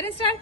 करें start.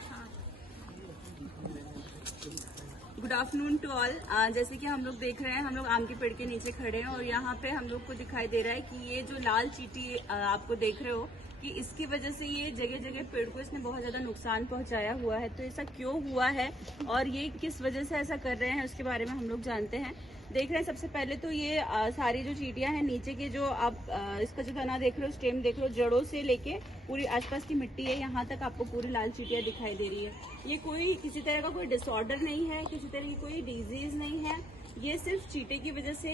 Good afternoon to all. जैसे कि हम लोग देख रहे हैं, हम लोग आम के पेड़ के नीचे खड़े हैं और यहाँ पे हम लोग को दिखाई दे रहा है कि ये जो लाल चींटी आपको देख रहे हो कि इसकी वजह से ये जगह जगह पेड़ को इसने बहुत ज्यादा नुकसान पहुंचाया हुआ है। तो ऐसा क्यों हुआ है और ये किस वजह से ऐसा कर रहे हैं उसके बारे में हम लोग जानते हैं। देख रहे हैं सबसे पहले तो ये सारी जो चींटियां हैं नीचे के जो आप इसका जो तना देख रहे हो, स्टेम देख रहे हो, जड़ों से लेके पूरी आसपास की मिट्टी है यहाँ तक आपको पूरी लाल चींटियां दिखाई दे रही है। ये कोई किसी तरह का कोई डिसऑर्डर नहीं है, किसी तरह की कोई डिजीज नहीं है, ये सिर्फ चींटे की वजह से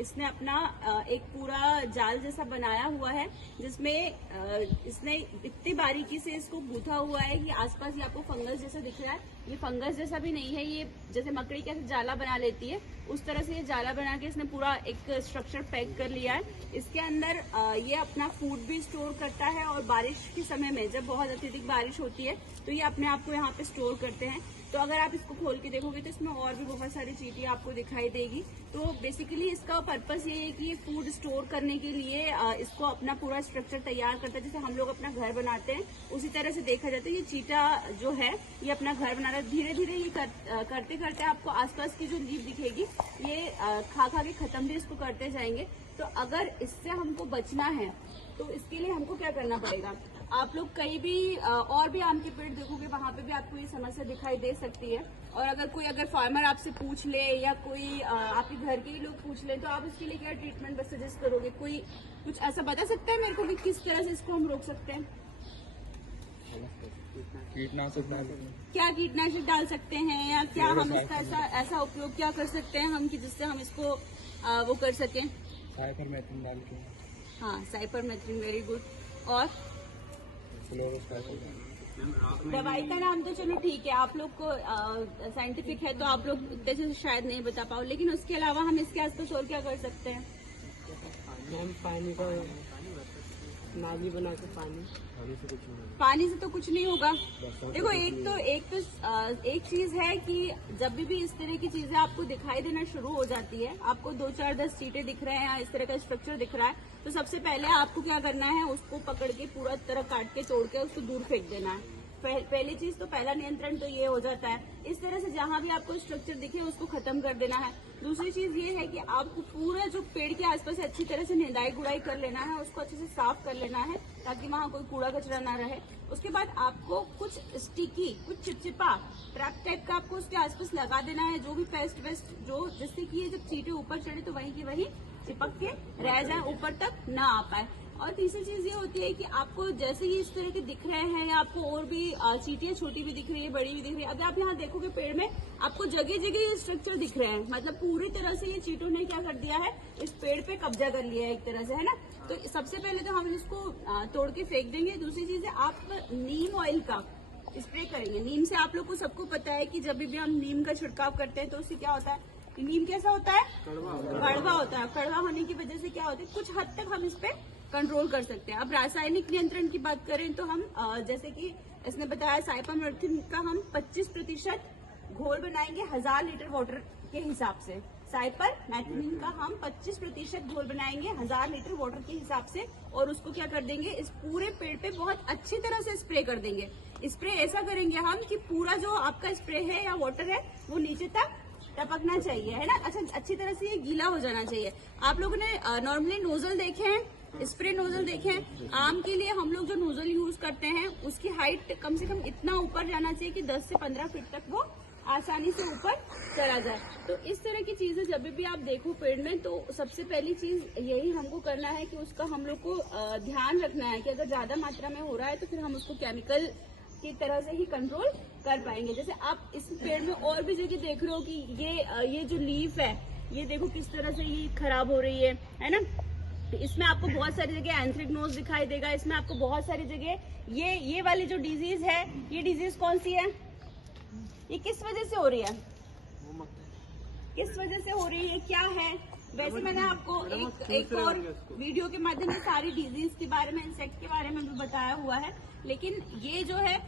इसने अपना एक पूरा जाल जैसा बनाया हुआ है जिसमें इसने इतनी बारीकी से इसको गूंथा हुआ है कि आसपास ये आपको फंगस जैसा दिख रहा है। ये फंगस जैसा भी नहीं है, ये जैसे मकड़ी कैसे जाला बना लेती है उस तरह से ये जाला बना के इसने पूरा एक स्ट्रक्चर पैक कर लिया है। इसके अंदर ये अपना फूड भी स्टोर करता है और बारिश के समय में जब बहुत अत्यधिक बारिश होती है तो ये अपने आप को यहाँ पे स्टोर करते हैं। तो अगर आप इसको खोल के देखोगे तो इसमें और भी बहुत सारी चींटियां आपको दिखाई देगी। तो बेसिकली इसका पर्पस ये है कि ये फूड स्टोर करने के लिए इसको अपना पूरा स्ट्रक्चर तैयार करता है। जैसे हम लोग अपना घर बनाते हैं उसी तरह से देखा जाता है ये चींटा जो है ये अपना घर बना रहा है। धीरे धीरे ये करते करते आपको आसपास की जो लीफ दिखेगी ये खा खा के खत्म भी इसको करते जाएंगे। तो अगर इससे हमको बचना है तो इसके लिए हमको क्या करना पड़ेगा। आप लोग कहीं भी और भी आम के पेड़ देखोगे वहां पे भी आपको ये समस्या दिखाई दे सकती है। और अगर फार्मर आपसे पूछ ले या कोई आपके घर के ही लोग पूछ ले तो आप इसके लिए क्या ट्रीटमेंट बस सजेस्ट करोगे। कोई कुछ ऐसा बता सकता है मेरे को कि किस तरह से इसको हम रोक सकते हैं। क्या कीटनाशक डाल सकते हैं या क्या हम इसका ऐसा उपयोग क्या कर सकते हैं हम कि जिससे हम इसको वो कर सकें। साइपरमेथ्रिन डाल के। हाँ, साइपरमेथ्रिन, वेरी गुड। और दवाई का नाम तो चलो ठीक है, आप लोग को साइंटिफिक है तो आप लोग उतने से शायद नहीं बता पाओ, लेकिन उसके अलावा हम इसके आसपास और क्या कर सकते हैं। पानी का नाली बना के पानी से तो कुछ नहीं होगा। देखो एक चीज है कि जब भी इस तरह की चीजें आपको दिखाई देना शुरू हो जाती है, आपको 2-4-10 चींटे दिख रहे हैं या इस तरह का स्ट्रक्चर दिख रहा है, तो सबसे पहले आपको क्या करना है, उसको पकड़ के पूरा तरह काट के तोड़ के उसको दूर फेंक देना है। पहली चीज तो पहला नियंत्रण तो ये हो जाता है। इस तरह से जहां भी आपको स्ट्रक्चर दिखे उसको खत्म कर देना है। दूसरी चीज ये है कि आपको पूरा जो पेड़ के आसपास अच्छी तरह से निदाई गुड़ाई कर लेना है, उसको अच्छे से साफ कर लेना है ताकि वहां कोई कूड़ा कचरा ना रहे। उसके बाद आपको कुछ स्टिकी, कुछ चिपचिपा ट्रैप टाइप का आपको उसके आसपास लगा देना है, जो भी पेस्ट वेस्ट जो, जिससे कि ये जब चींटे ऊपर चढ़े तो वहीं की वहीं चिपक के रह जाए, ऊपर तक ना आ पाए। और तीसरी चीज ये होती है कि आपको जैसे ही इस तरह के दिख रहे हैं या आपको और भी चींटियां छोटी भी दिख रही है, बड़ी भी दिख रही है, अगर आप यहाँ देखोगे पेड़ में आपको जगह जगह ये स्ट्रक्चर दिख रहे हैं, मतलब पूरी तरह से ये चींटों ने क्या कर दिया है, इस पेड़ पे कब्जा कर लिया है एक तरह से, है ना। तो सबसे पहले तो हम इसको तोड़ के फेंक देंगे। दूसरी चीज है आप नीम ऑयल का स्प्रे करेंगे। नीम से आप लोग को सबको पता है कि जब भी हम नीम का छिड़काव करते हैं तो उससे क्या होता है, नीम कैसा होता है, कड़वा होता है। कड़वा होने की वजह से क्या होता है, कुछ हद तक हम इस पे कंट्रोल कर सकते हैं। अब रासायनिक नियंत्रण की बात करें तो हम जैसे कि इसने बताया साइपरमेथ्रिन का हम 25% घोल बनाएंगे 1000 लीटर वाटर के हिसाब से। साइपरमेथ्रिन का हम 25% घोल बनाएंगे 1000 लीटर वाटर के हिसाब से और उसको क्या कर देंगे, इस पूरे पेड़ पे बहुत अच्छी तरह से स्प्रे कर देंगे। स्प्रे ऐसा करेंगे हम कि पूरा जो आपका स्प्रे है या वाटर है वो नीचे तक टपकना चाहिए, है ना। अच्छा, अच्छी तरह से ये गीला हो जाना चाहिए। आप लोगों ने नॉर्मली नोजल देखे हैं, स्प्रे नोजल देखे हैं। आम के लिए हम लोग जो नोजल यूज करते हैं उसकी हाइट कम से कम इतना ऊपर जाना चाहिए कि 10 से 15 फीट तक वो आसानी से ऊपर चला जाए। तो इस तरह की चीजें जब भी आप देखो पेड़ में तो सबसे पहली चीज यही हमको करना है कि उसका हम लोग को ध्यान रखना है कि अगर ज्यादा मात्रा में हो रहा है तो फिर हम उसको केमिकल की तरह से ही कंट्रोल कर पाएंगे। जैसे आप इस पेड़ में और भी जगह देख रहे हो कि ये जो लीफ है ये देखो किस तरह से ये खराब हो रही है ना। इसमें आपको बहुत सारी जगह एंथ्रेक्नोज दिखाई देगा, इसमें आपको बहुत सारी जगह ये वाली जो डिजीज है, ये डिजीज कौन सी है, ये किस वजह से हो रही है, किस वजह से हो रही है, क्या है। वैसे मैंने आपको एक और वीडियो के माध्यम से सारी डिजीज के बारे में, इंसेक्ट के बारे में भी बताया हुआ है, लेकिन ये जो है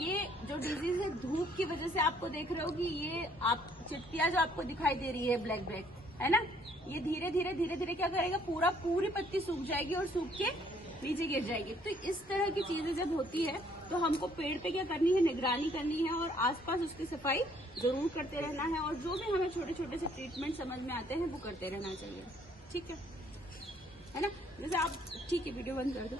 ये जो डिजीज है धूप की वजह से आपको देख रहे हो कि ये आप चिट्टियां जो आपको दिखाई दे रही है ब्लैक ब्लैक, है ना, ये धीरे धीरे क्या करेगा, पूरी पत्ती सूख जाएगी और सूख के नीचे गिर जाएगी। तो इस तरह की चीजें जब होती है तो हमको पेड़ पे क्या करनी है, निगरानी करनी है और आसपास उसकी सफाई जरूर करते रहना है और जो भी हमें छोटे छोटे से ट्रीटमेंट समझ में आते हैं वो करते रहना चाहिए। ठीक है ना? जैसे आप ठीक है, वीडियो बंद कर दो।